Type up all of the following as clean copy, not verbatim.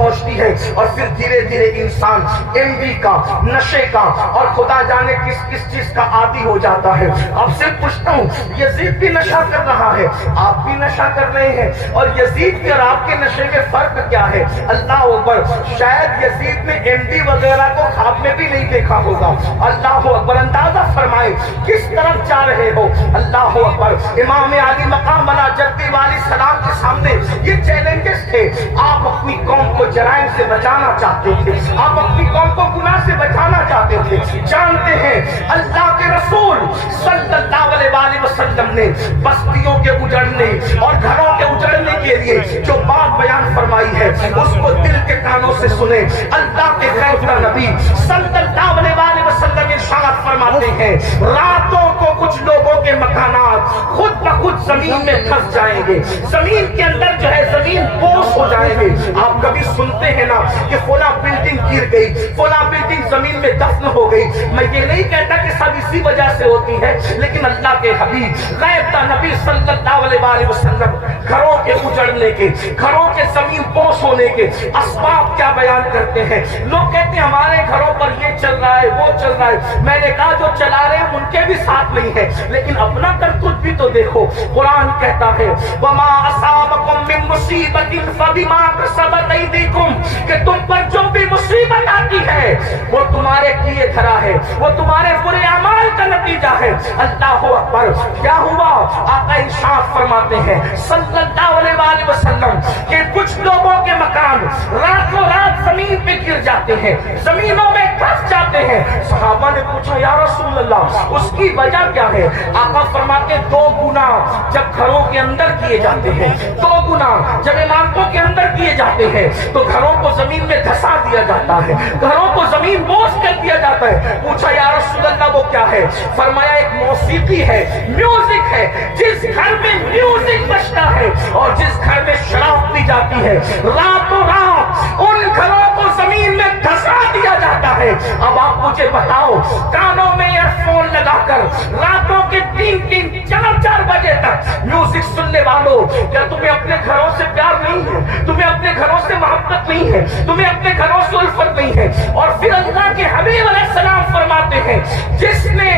پہنچتی ہے اور پھر دھیرے دھیرے انسان MV کا، نشے کا اور خدا جانے کس کس چیز کا عادی ہو جاتا ہے۔ آپ سے پوچھتا ہوں، یزید بھی نشہ کر رہا ہے، آپ بھی نشہ کر رہے ہیں، اور یزید کے اور آپ کے نشے میں فرق کیا ہے؟ اللہ اکبر، شاید یزید نے MV وغیرہ کو خواب میں بھی نہیں دیکھا ہوگا۔ اللہ اکبر، اندازہ فرمائے کس طرف جا رہے ہو۔ اللہ اکبر، امام علی مقام والا جدی والی سلام کے سامنے یہ چیلنجز تھے۔ آپ اپنی قوم کو جرائم سے بچانا چاہتے تھے، آپ اپنی قوم کو گناہ سے بچانا چاہتے تھے۔ جانتے ہیں اللہ کے رسول صلی اللہ علیہ وسلم نے بستیوں کے اجڑنے اور گھروں کے اجڑنے کے لیے جو بات بیان فرمائی ہے اس کو دل کے کانوں سے سنیں۔ اللہ کے غیب کا نبی صلی اللہ علیہ وسلم ارشاد فرماتے ہیں، راتوں کو کچھ لوگوں کے مکانات خود بخود زمین میں دھس جائیں گے، زمین کے اندر جو ہے زمین بوس ہو جائیں گے۔ آپ کبھی سنتے ہیں نا کہ فلاں بلڈنگ گر گئی، فلاں بلڈنگ زمین میں دفن ہو گئی۔ میں یہ نہیں کہتا کہ سب اسی وجہ سے ہوتی ہے، لیکن اللہ کے حبیب غیب کا نبی صلی اللہ علیہ وسلم گھروں کے اجڑنے کے، گھروں کے زمین بوس ہونے کے اسباب کیا بیان کرتے ہیں۔ لوگ کہتے ہیں ہمارے گھروں پر یہ چل رہا ہے، وہ چل رہا ہے۔ میں نے کہا جو چلا رہے ہیں ان کے بھی ساتھ نہیں ہے، لیکن اپنا کرتوت بھی تو دیکھو۔ قرآن کہتا ہے وما اصابکم من مصیبت فبما کسبت ایدیکم، کہ تم پر جو بھی مصیبت آتی ہے وہ تمہارے کیے دھرا ہے، وہ تمہارے برے اعمال کا نتیجہ ہے۔ اللہ اکبر، کیا ہوا؟ آقا ارشاد فرماتے ہیں صلی اللہ علیہ وسلم کہ کچھ لوگوں کے مکان راتوں رات زمین پہ گر جاتے ہیں، زمینوں میں دھس جاتے ہیں۔ صحابہ نے پوچھا یا رسول اللہ اس کی وجہ کیا ہے؟ آقا فرماتے دو گناہ جب گھروں کے اندر کیے جاتے ہیں، دو گناہ جب عمارتوں کے اندر کیے جاتے ہیں تو گھروں کو زمین میں دھسا دیا جاتا ہے، گھروں کو زمین بوس کر دیا جاتا ہے۔ پوچھا یا رسول اللہ وہ کیا ہے؟ فرمایا ایک موسیقی ہے، میوزک ہے۔ جس گھر میں میوزک بجتا ہے اور جس گھر میں شراب پی جاتی ہے، راتوں رات ان گھروں کو زمین میں دھسا دیا جاتا ہے۔ اب آپ مجھے بتاؤ، کانوں میں ایئر فون لگا کر راتوں کے 3-3 4-4 بجے تک میوزک سننے والوں، کیا تمہیں اپنے گھروں سے پیار نہیں ہے؟ تمہیں اپنے گھروں سے محبت نہیں ہے؟ تمہیں اپنے گھروں سے الفت نہیں ہے؟ اور پھر اللہ کے حبیب علیہ السلام فرماتے ہیں جس نے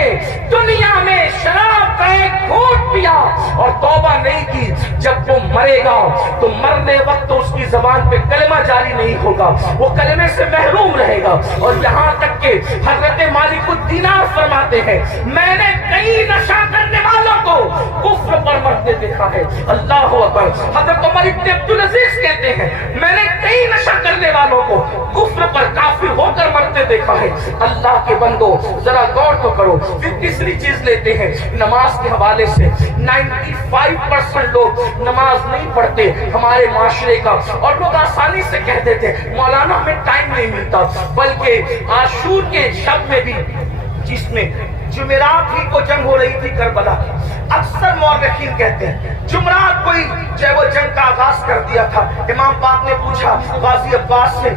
دنیا میں شراب کا ایک گھونٹ پیا اور توبہ نہیں کی، جب وہ مرے گا تو مرنے وقت اس کی زبان پہ کلمہ جاری نہیں ہوگا، وہ کلمے سے محروم رہے گا۔ اور یہاں تک کہ حضرت مالک الدینار فرماتے ہیں میں نے کئی نشہ کرنے والوں کو کفر پر مرتے دیکھا ہے۔ اللہ اکبر، حضرت عمر ابن عبدالعزیز کہتے ہیں میں نے کئی نشہ کرنے والوں کو کفر پر کافر ہو کر مرتے دیکھا ہے۔ اللہ کے بندو ذرا غور تو کرو۔ پھر تیسری چیز لیتے ہیں نماز کے حوالے سے۔ 95% لوگ نماز نہیں پڑھتے ہمارے معاشرے کا، اور لوگ آسانی سے کہہ دیتے مولانا ہمیں ٹائم نہیں ملتا۔ بلکہ عاشور کے شب میں بھی، جس میں جمعرات ہی کو جنگ ہو رہی تھی کربلا کی، اکثر مورخین کہتے ہیں جمعرات کوئی جو ہے وہ جنگ کا آغاز کر دیا تھا۔ امام پاک نے پوچھا غازی عباس سے،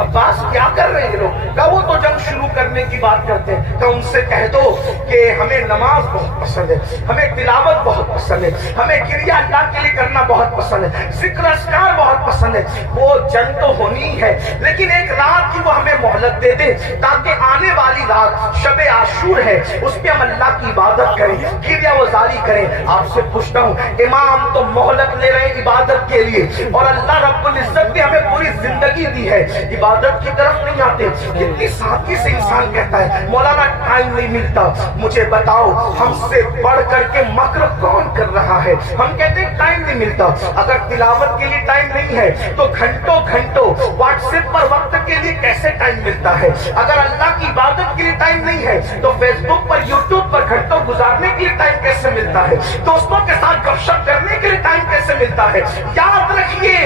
عباس کیا کر رہے ہیں لوگ؟ کہا وہ تو جنگ شروع کرنے کی بات کرتے ہیں۔ کہا ان سے کہہ دو کہ ہمیں نماز بہت پسند ہے، ہمیں تلاوت بہت پسند ہے، ہمیں کریا اللہ کے لیے کرنا بہت پسند ہے، ذکر اذکار بہت پسند ہے۔ وہ جنگ تو ہونی ہے لیکن ایک رات کی وہ ہمیں مہلت دے دیں تاکہ آنے والی رات شب عاشور ہے اس پہ ہم اللہ کی عبادت کریں، کریا وزاری کریں۔ آپ سے پوچھتا ہوں امام تو مہلت لے رہے ہیں عبادت کے لیے، اور اللہ رب العزت نے ہمیں پوری زندگی دی ہے، عبادت کی طرف نہیں آتے۔ کتنی سادگی سے انسان کہتا ہے مولانا ٹائم نہیں ملتا۔ مجھے بتاؤ ہم سے بڑھ کر کے مکر کون کر رہا ہے؟ ہم کہتے ہیں ٹائم نہیں ملتا۔ اگر تلاوت کے لیے ٹائم نہیں ہے تو گھنٹوں گھنٹوں واٹس ایپ پر وقت کے لیے کیسے ٹائم ملتا ہے؟ اگر اللہ کی عبادت کے لیے ٹائم نہیں ہے تو فیس بک پر، یوٹیوب پر گھنٹوں گزارنے کے لیے ٹائم کیسے ملتا ہے؟ دوستوں کے ساتھ گپ شپ کرنے کے لیے ٹائم کیسے ملتا ہے؟ یاد رکھیے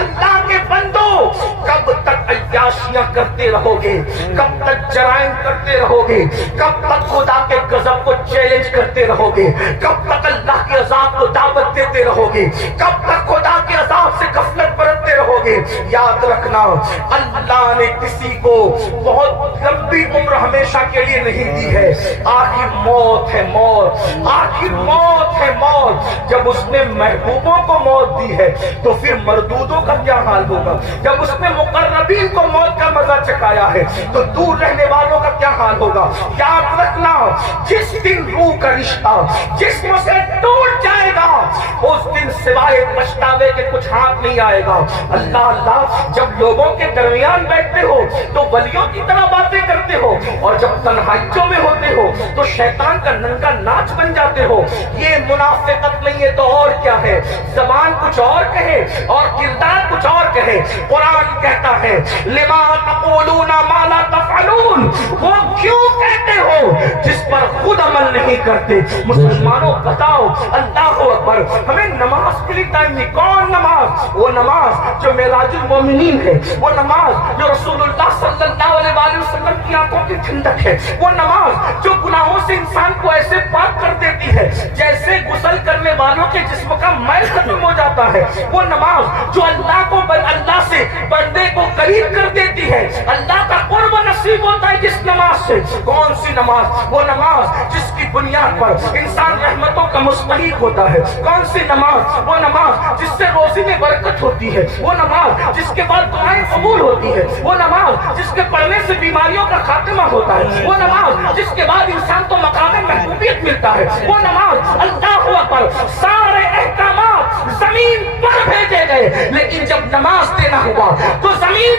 اللہ کے بندو، کب تک عیاشیاں کرتے رہو گے؟ کب تک جرائم کرتے رہو گے؟ کب تک خدا کے غضب کو چیلنج کرتے رہو گے؟ کب تک اللہ کے عذاب کو دعوت دیتے رہو گے؟ کب تک خدا کے عذاب سے غفلت برتتے رہو گے. یاد رکھنا اللہ نے کسی کو بہت لمبی عمر ہمیشہ کے لیے نہیں دی ہے. آخر موت ہے موت, آخر موت ہے موت. جب اس نے محبوبوں کو موت دی ہے تو پھر مردودوں کا کیا حال ہوگا؟ جب اس نے مقربین کو موت کا مزہ چکھایا ہے تو دور رہنے والوں کا کیا حال ہوگا؟ یاد رکھنا جس دن روح کا رشتہ جسم سے ٹوٹ جائے گا اس دن سوائے پچھتاوے کے کچھ ہاتھ نہیں آئے گا. اللہ اللہ, جب لوگوں کے درمیان بیٹھتے ہو تو ولیوں کی طرح باتیں کرتے ہو, اور جب تنہائیوں میں ہوتے ہو تو شیطان کا ننگا ناچ بن جاتے ہو. یہ منافقت نہیں ہے تو اور کیا ہے؟ زبان کچھ اور کہے اور کردار کچھ اور کہے. قرآن کہتا ہے لما تقولون ما لا تفعلون, وہ کیوں کہتے ہو جس پر خود عمل نہیں کرتے. مسلمانوں بتاؤ, اللہ اکبر, ہمیں نماز کے لیے ٹائم نہیں. کون نماز؟ وہ نماز جو معراج المومنین ہے, وہ نماز جو رسول اللہ صلی اللہ علیہ وسلم کی آنکھوں کی ٹھنڈک ہے, وہ نماز جو گناہوں سے انسان کو ایسے پاک کر دیتی ہے جیسے غسل کرنے والوں کے جسم کا میل ختم ہو جاتا ہے, وہ نماز جو اللہ سے بندے کو قریب کر دیتی ہے, اللہ کا قرب نصیب ہوتا ہے جس نماز سے. کون سی نماز؟ وہ نماز جس کی بنیاد پر انسان رحمتوں کا مستحق ہوتا ہے. کون سی نماز؟ وہ نماز جس سے روزی میں برکت ہوتی ہے, وہ نماز جس کے بعد دعائیں قبول ہوتی ہے, وہ نماز جس کے پڑھنے سے بیماریوں کا خاتمہ ہوتا ہے, وہ نماز جس کے بعد انسان کو مقام محبوبیت ملتا ہے, وہ نماز. اللہ اکبر, سارے احکامات زمین پر بھیجے گئے لیکن جب نماز دینا ہوا تو زمین